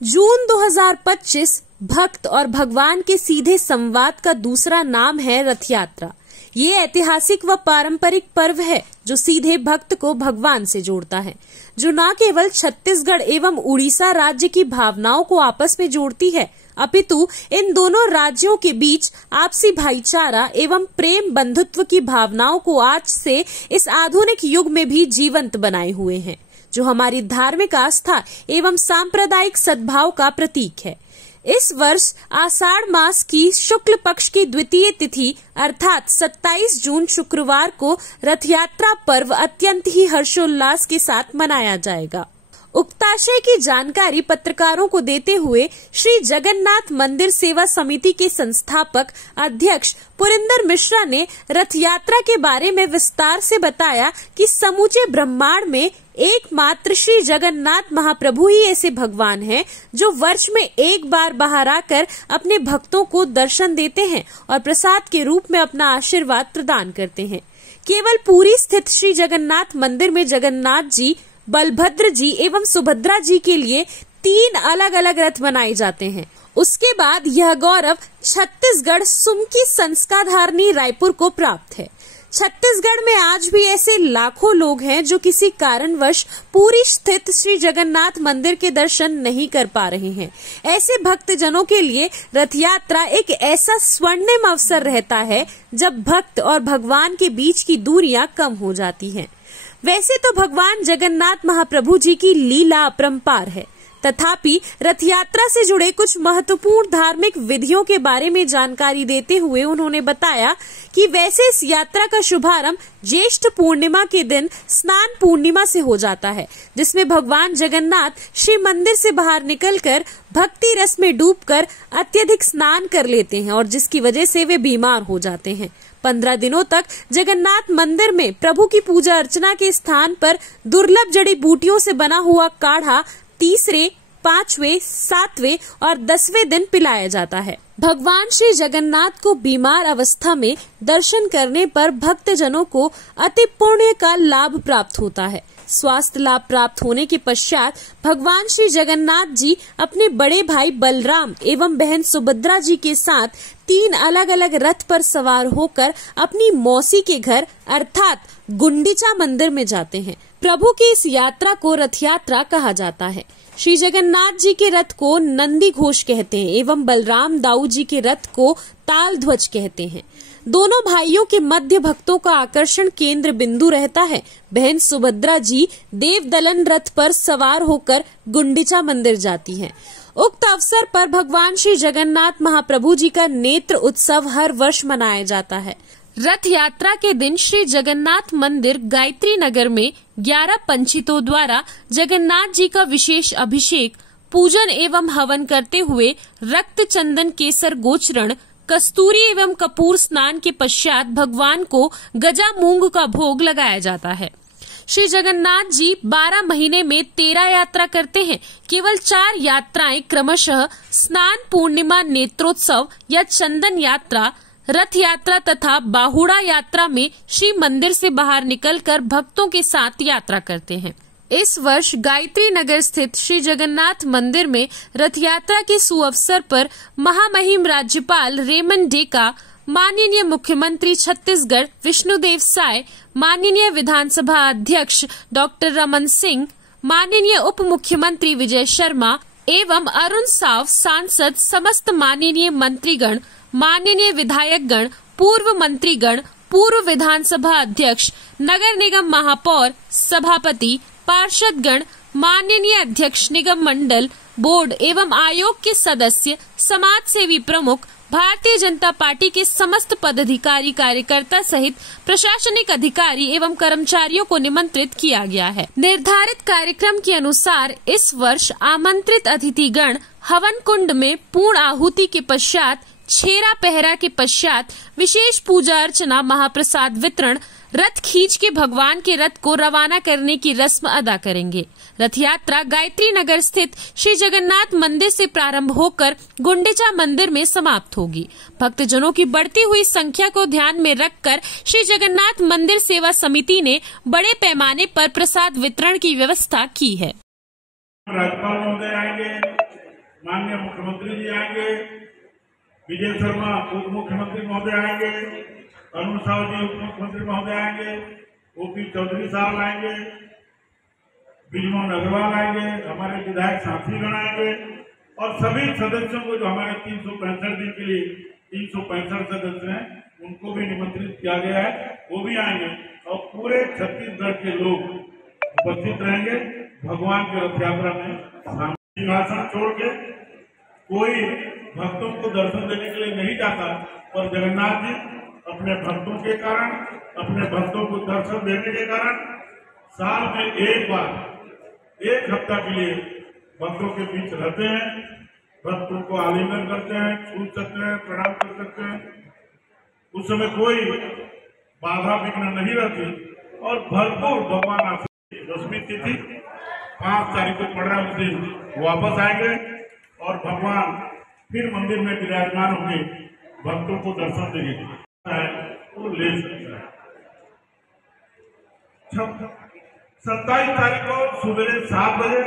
जून 2025 भक्त और भगवान के सीधे संवाद का दूसरा नाम है रथ यात्रा। ये ऐतिहासिक व पारंपरिक पर्व है जो सीधे भक्त को भगवान से जोड़ता है, जो न केवल छत्तीसगढ़ एवं उड़ीसा राज्य की भावनाओं को आपस में जोड़ती है, अपितु इन दोनों राज्यों के बीच आपसी भाईचारा एवं प्रेम बंधुत्व की भावनाओं को आज से इस आधुनिक युग में भी जीवंत बनाए हुए हैं, जो हमारी धार्मिक आस्था एवं सांप्रदायिक सद्भाव का प्रतीक है। इस वर्ष आषाढ़ मास की शुक्ल पक्ष की द्वितीय तिथि अर्थात 27 जून शुक्रवार को रथ यात्रा पर्व अत्यंत ही हर्षोल्लास के साथ मनाया जाएगा। उक्ताशय की जानकारी पत्रकारों को देते हुए श्री जगन्नाथ मंदिर सेवा समिति के संस्थापक अध्यक्ष पुरिंदर मिश्रा ने रथ यात्रा के बारे में विस्तार से बताया कि समूचे ब्रह्मांड में एकमात्र श्री जगन्नाथ महाप्रभु ही ऐसे भगवान हैं जो वर्ष में एक बार बाहर आकर अपने भक्तों को दर्शन देते हैं और प्रसाद के रूप में अपना आशीर्वाद प्रदान करते हैं। केवल पुरी स्थित श्री जगन्नाथ मंदिर में जगन्नाथ जी, बलभद्र जी एवं सुभद्रा जी के लिए 3 अलग अलग रथ बनाए जाते हैं। उसके बाद यह गौरव छत्तीसगढ़ सुमकी संस्काधारनी रायपुर को प्राप्त है। छत्तीसगढ़ में आज भी ऐसे लाखों लोग हैं जो किसी कारणवश पूरी स्थित श्री जगन्नाथ मंदिर के दर्शन नहीं कर पा रहे हैं। ऐसे भक्तजनों के लिए रथ यात्रा एक ऐसा स्वर्णिम अवसर रहता है जब भक्त और भगवान के बीच की दूरियां कम हो जाती हैं। वैसे तो भगवान जगन्नाथ महाप्रभु जी की लीला अपरंपार है, तथापि रथ यात्रा से जुड़े कुछ महत्वपूर्ण धार्मिक विधियों के बारे में जानकारी देते हुए उन्होंने बताया कि वैसे इस यात्रा का शुभारंभ ज्येष्ठ पूर्णिमा के दिन स्नान पूर्णिमा से हो जाता है, जिसमें भगवान जगन्नाथ श्री मंदिर से बाहर निकलकर भक्ति रस में डूबकर अत्यधिक स्नान कर लेते हैं और जिसकी वजह से वे बीमार हो जाते हैं। 15 दिनों तक जगन्नाथ मंदिर में प्रभु की पूजा अर्चना के स्थान पर दुर्लभ जड़ी बूटियों से बना हुआ काढ़ा तीसरे, 5वें, 7वें और 10वें दिन पिलाया जाता है। भगवान श्री जगन्नाथ को बीमार अवस्था में दर्शन करने पर भक्तजनों को अति पुण्य का लाभ प्राप्त होता है। स्वास्थ्य लाभ प्राप्त होने के पश्चात भगवान श्री जगन्नाथ जी अपने बड़े भाई बलराम एवं बहन सुभद्रा जी के साथ 3 अलग अलग रथ पर सवार होकर अपनी मौसी के घर अर्थात गुंडीचा मंदिर में जाते हैं। प्रभु की इस यात्रा को रथ यात्रा कहा जाता है। श्री जगन्नाथ जी के रथ को नंदी घोष कहते हैं एवं बलराम दाऊ जी के रथ को ताल ध्वज कहते हैं। दोनों भाइयों के मध्य भक्तों का आकर्षण केंद्र बिंदु रहता है। बहन सुभद्रा जी देव दलन रथ पर सवार होकर गुंडीचा मंदिर जाती हैं। उक्त अवसर पर भगवान श्री जगन्नाथ महाप्रभु जी का नेत्र उत्सव हर वर्ष मनाया जाता है। रथ यात्रा के दिन श्री जगन्नाथ मंदिर गायत्री नगर में 11 पंचितों द्वारा जगन्नाथ जी का विशेष अभिषेक, पूजन एवं हवन करते हुए रक्त चंदन केसर गोचरण, कस्तूरी एवं कपूर स्नान के पश्चात भगवान को गजा मूंग का भोग लगाया जाता है। श्री जगन्नाथ जी 12 महीने में 13 यात्रा करते हैं। केवल 4 यात्राएं क्रमशः स्नान पूर्णिमा, नेत्रोत्सव या चंदन यात्रा, रथ यात्रा तथा बाहुड़ा यात्रा में श्री मंदिर से बाहर निकलकर भक्तों के साथ यात्रा करते हैं। इस वर्ष गायत्री नगर स्थित श्री जगन्नाथ मंदिर में रथ यात्रा के सुअवसर पर महामहिम राज्यपाल रेमन डेका, माननीय मुख्यमंत्री छत्तीसगढ़ विष्णुदेव साय, माननीय विधानसभा अध्यक्ष डॉक्टर रमन सिंह, माननीय उप मुख्यमंत्री विजय शर्मा एवं अरुण साव सांसद, समस्त माननीय मंत्रीगण, माननीय विधायकगण, पूर्व मंत्रीगण, पूर्व विधानसभा अध्यक्ष, नगर निगम महापौर, सभापति, पार्षदगण, माननीय अध्यक्ष निगम मंडल, बोर्ड एवं आयोग के सदस्य, समाज सेवी प्रमुख, भारतीय जनता पार्टी के समस्त पदाधिकारी कार्यकर्ता सहित प्रशासनिक अधिकारी एवं कर्मचारियों को निमंत्रित किया गया है। निर्धारित कार्यक्रम के अनुसार इस वर्ष आमंत्रित अतिथिगण हवन कुंड में पूर्ण आहुति के पश्चात, छेरा पहरा के पश्चात विशेष पूजा अर्चना, महाप्रसाद वितरण, रथ खींच के भगवान के रथ को रवाना करने की रस्म अदा करेंगे। रथ यात्रा गायत्री नगर स्थित श्री जगन्नाथ मंदिर से प्रारंभ होकर गुंडीचा मंदिर में समाप्त होगी। भक्तजनों की बढ़ती हुई संख्या को ध्यान में रखकर श्री जगन्नाथ मंदिर सेवा समिति ने बड़े पैमाने पर प्रसाद वितरण की व्यवस्था की है। राज्यपाल महोदय आएंगे, माननीय मुख्यमंत्री जी आएंगे, विजय शर्मा उप मुख्यमंत्री महोदय आएंगे, अरुण साहू जी उप मुख्यमंत्री महोदय आएंगे, ओपी चौधरी साहब आएंगे, बिजमोहन अग्रवाल आएंगे, हमारे विधायक साथीगण आएंगे और सभी सदस्यों को जो हमारे 365 दिन के लिए 365 सदस्य हैं उनको भी निमंत्रित किया गया है, वो भी आएंगे और पूरे छत्तीसगढ़ के लोग उपस्थित रहेंगे भगवान की रथ यात्रा में। सिंहासन छोड़ के कोई भक्तों को दर्शन देने के लिए नहीं जाता, पर जगन्नाथ जी अपने भक्तों के कारण, अपने भक्तों को दर्शन देने के कारण साल में एक बार 1 हफ्ता के लिए भक्तों के बीच रहते हैं, भक्तों को आलिंगन करते हैं, छू सकते हैं, प्रणाम कर सकते हैं। उस समय कोई बाधा विघ्न नहीं रहती और भरपूर भगवान आते। 10वीं तिथि 5 तारीख को पड़ रहा है, उस दिन वापस आएंगे और भगवान फिर मंदिर में विराजमान होंगे, भक्तों को दर्शन देंगे, वो ले सकता है। 27 तारीख को सुबह 7 बजे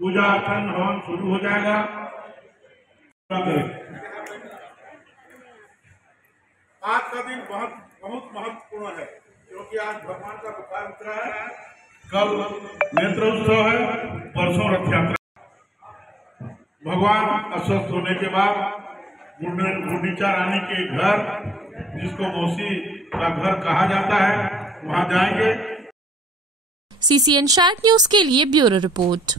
पूजा अर्चन हवन शुरू हो जाएगा। आज का दिन बहुत महत्वपूर्ण है क्योंकि आज भगवान का बुखार उतरा है, कल नेत्र उत्सव है, परसों रथ यात्रा। भगवान अस्वस्थ होने के बाद गुंडीचा रानी के घर, जिसको मौसी का घर कहा जाता है, वहां जाएंगे। CCN शार्ट न्यूज के लिए ब्यूरो रिपोर्ट।